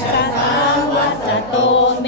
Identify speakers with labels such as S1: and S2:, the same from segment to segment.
S1: จะสาวัสโตเม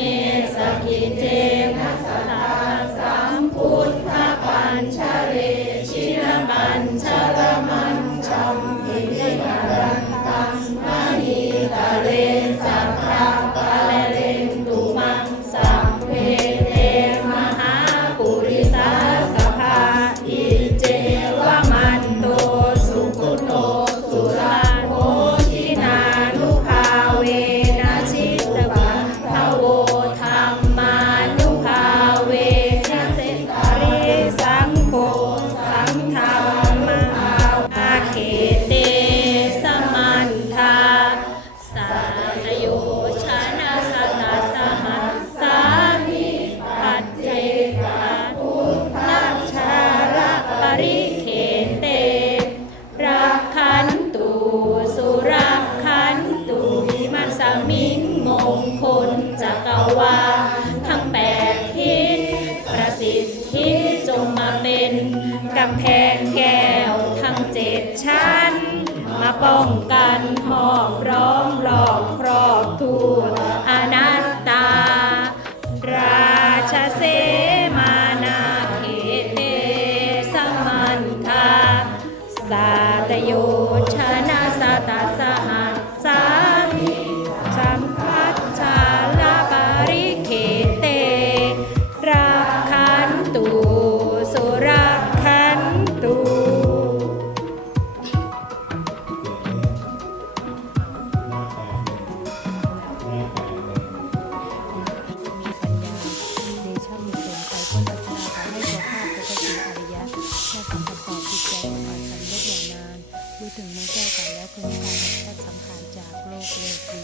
S1: กวาทั้งแปดทิศประสิทธิจงมาเป็นกำแพงแก้วทั้งเจ็ดชั้น มาป้องกันหอบร้อมลอกครอบทั่วอนัตตา ราชเสมานาเขเตสมันทาสาตโย ถึงเมื่
S2: อแก้ไขแล้วคือการแพทย์สังขารจากโลกเลยคือ